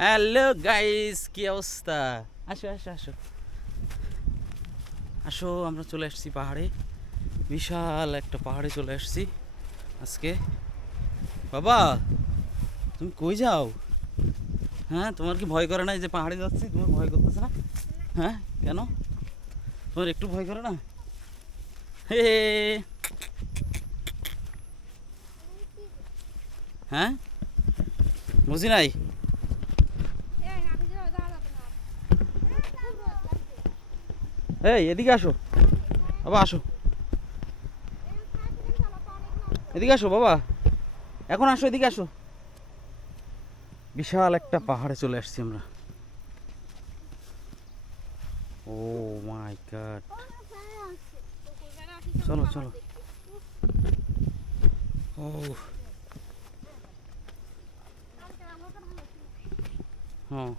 Hello guys, কি অবস্থা? আসো আসো আসো আসো, আমরা চলে আসছি পাহাড়ে। বিশাল একটা পাহাড়ে চলে আসছি আজকে। বাবা, তুমি কই যাও? হ্যাঁ, তোমার কি ভয় করে না? এই যে পাহাড়ে যাচ্ছি, তোমার ভয় করতেছে না? হ্যাঁ, কেন? তোমার একটু ভয় করে না? হে, হ্যাঁ, বুঝি নাই। এই এদিকে আসো বাবা, আসো এদিকে আসো বাবা, এখন আসো, এদিকে আসো। বিশাল একটা পাহাড়ে চলে আসছি আমরা। ও মাই গড, চলো চলো। ও হ্যাঁ,